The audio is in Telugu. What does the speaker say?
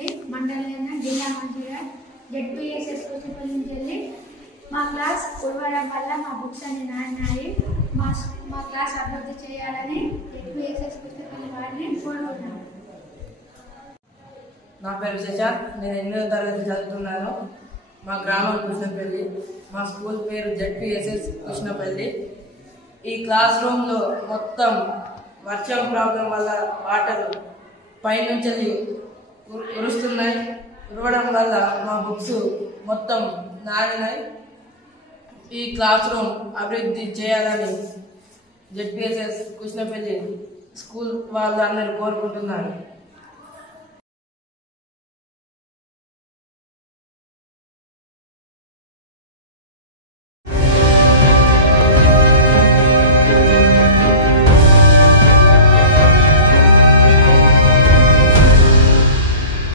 కృష్ణపల్లి మండలం జిల్లా మంచిర్యాల జెడ్పీఎస్ఎస్ కృష్ణపల్లి నుంచి వెళ్ళి మా క్లాస్ ఉడవడం వల్ల మా బుక్స్ అన్ని నానినాయి. మా క్లాస్ అభివృద్ధి చేయాలని జెడ్పీఎస్ఎస్ కృష్ణపల్లి వారిని కోరుకుంటున్నాను. నా పేరు శశాంత్. నేను 8వ తరగతి చదువుతున్నాను. మా గ్రామం కృష్ణపల్లి. మా స్కూల్ పేరు జెడ్పీఎస్ఎస్ కృష్ణపల్లి. ఈ క్లాస్ రూమ్లో మొత్తం వర్షం ప్రాబ్లం వల్ల వాటర్ పైనుంచి కురుస్తున్నాయి. కురవడం వల్ల మా బుక్స్ మొత్తం నానినాయి. ఈ క్లాస్ రూమ్ అభివృద్ధి చేయాలని జెడ్పీఎస్ఎస్ కృష్ణపల్లి స్కూల్ వాళ్ళందరూ కోరుకుంటున్నారు.